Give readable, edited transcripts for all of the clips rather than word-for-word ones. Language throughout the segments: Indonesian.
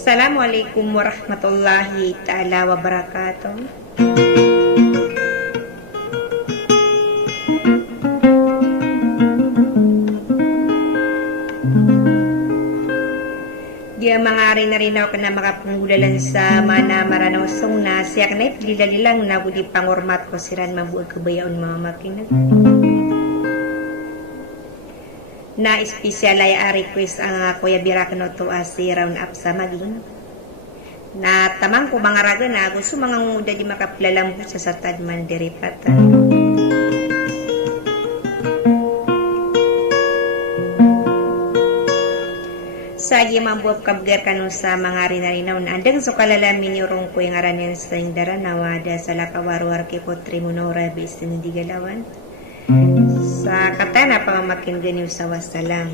Assalamualaikum warahmatullahi taala wabarakatuh. Dia mangari na rin ako na makapungulalan sa mana maranaw song na siyak na ipilililang na budi pangormat ko siran mabuag kabayaon mga makinan. Na espesyal ay request ang Kuya Birakno to si round up sa maging na tamang ko mga raga na gusto mga nguda di makaplalambo sa satad man diripatan sa mambuap kabgar kanu sa mga rinarinaw na andang so kalalamin yung ko yung aranin sa indara nawada sa lakawarwar kikotri mo na urabis na hindi galawan sa katana pangamakin ganiw sa wasalam.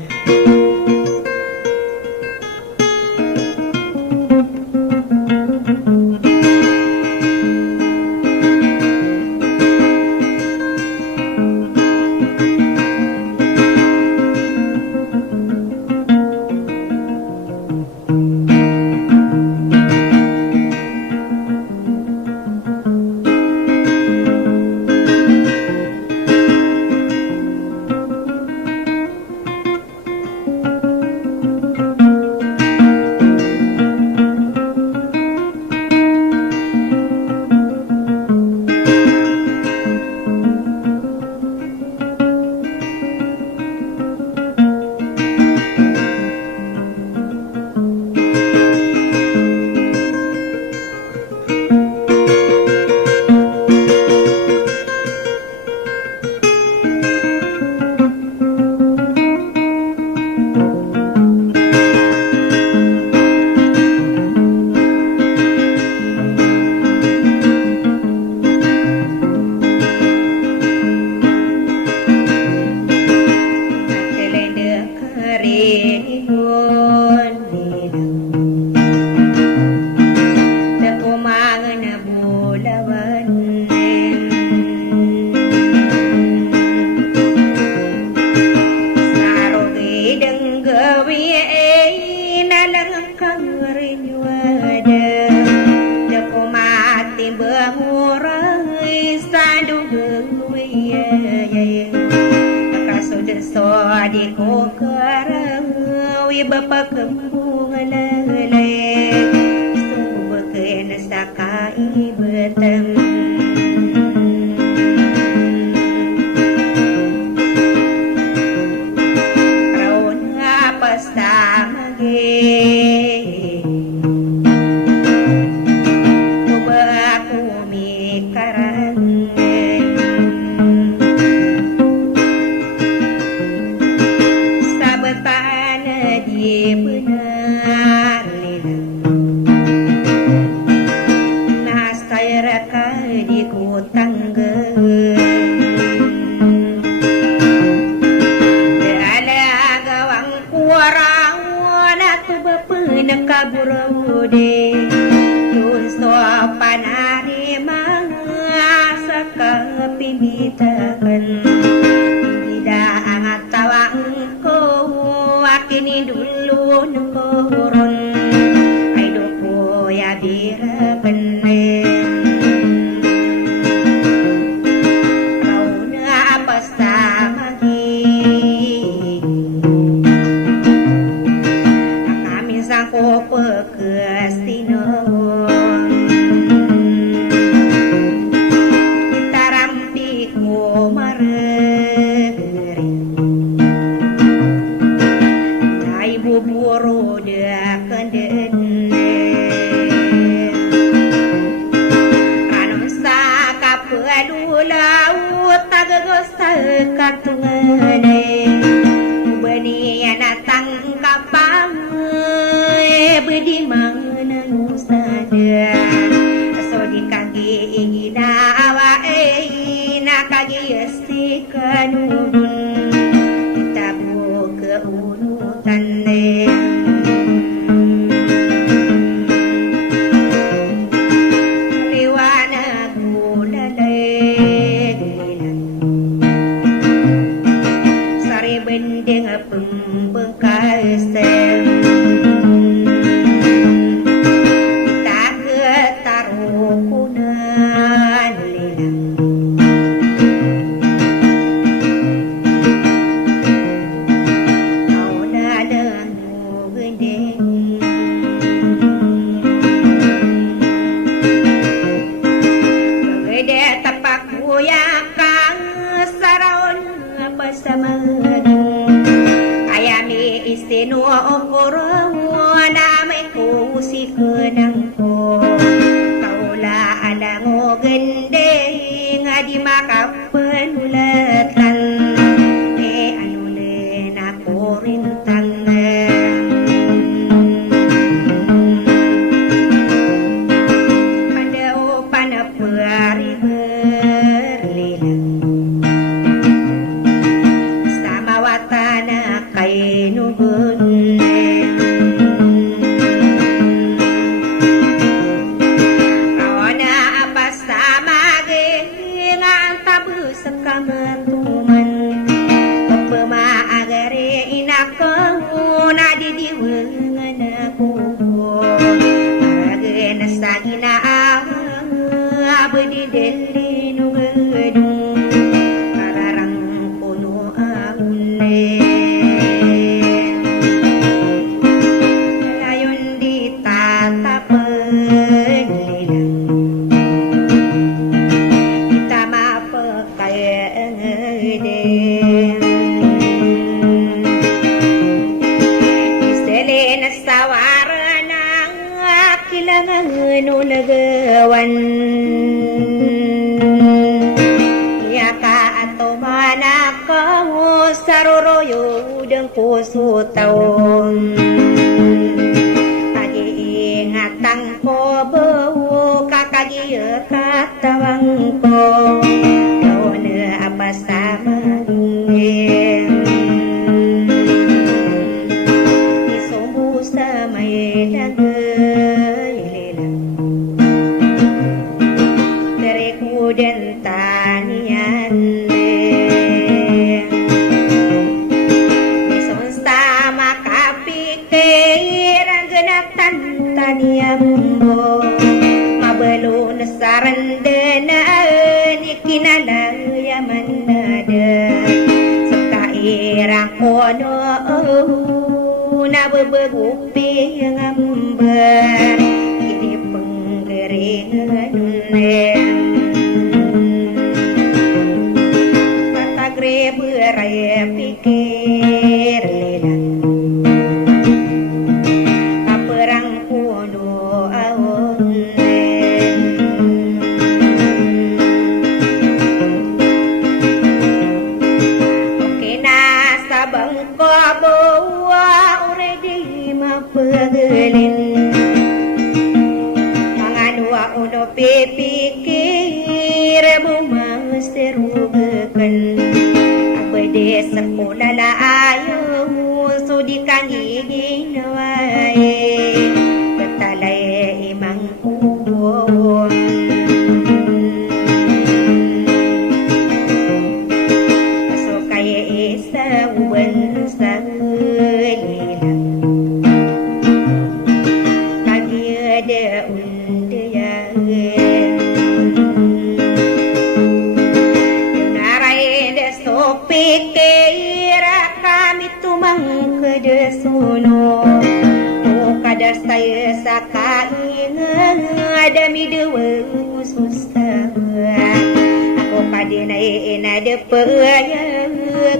Bendeng pembengkal sem Sino orang namay ko si Kenang ko Kaula alango gende nga di makapanulatan ano le na ko rin Pandao panapari berlilang Sama watana kay nugun Kamatuman pemaagare inakamu na didiwangan ako Paragin sa ginaan abadi deli nugadong Pararang puno aunle Layon di tatapan lilang Iselena sawara ng kilangan ulagawan Yaka ato manaka saruroyo ng puso taon Pag-iingatang ko buo kakagiya katawang ko Sama Isombo sa may nagalilang Dari kuden tanian Ison sa makapikir Ang ganatan tanian mo Mabalo na sarandanan Ikinalaya man Irang kono nababagupi ang ambar Ini penggeringan Patagre beraya pikir lelang Kaperang kono awon Pagaling Mga uno pipikir bumaserugakan Abade sa kulala ayaw Sudikan iginawae Katalay imang uwon Aso kaya isa uwan sa lilang Pikira kami tumang kedesuno O kadar saya sakaingan Adami dewa susah Ako kadinay inada paya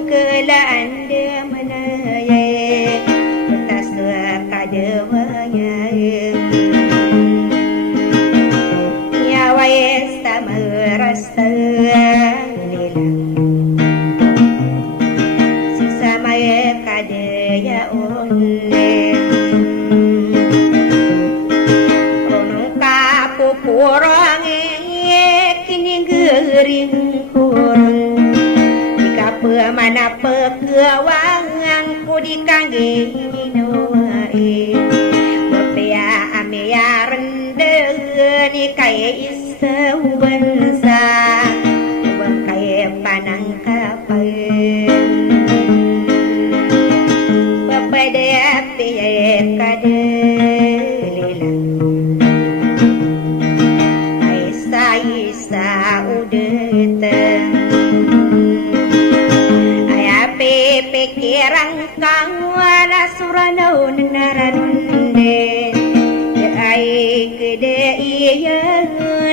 Kelaan dia manaya Betas kadewanya Nyawai sama rasa lilang Kadaya unle Runong kapupurang Kini gering kurang Jika pemana pegawang Kudi kangge minuai Bapea amea rendah Ni kaya isa ubansa Ubang kaya panang kapay Pada piye kadelilang Aisa udeta Aya pikiran kang wala surano naranunde Ay kede iya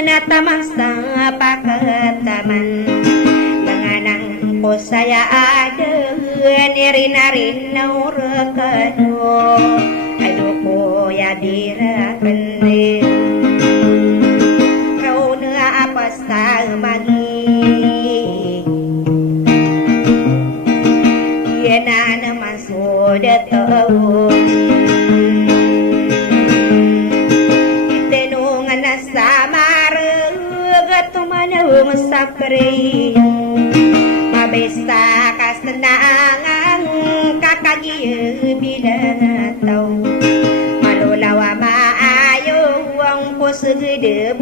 natamang sa pakataman Manganang po saya ada Nirinarin na urakano aduh ko ya dirakane kau na apa sa magi yena naman sudah tahu itenungan na samarag tumanong sapre mabesta kasenangan kakagi bilang tau malulawa maayo ang pusugde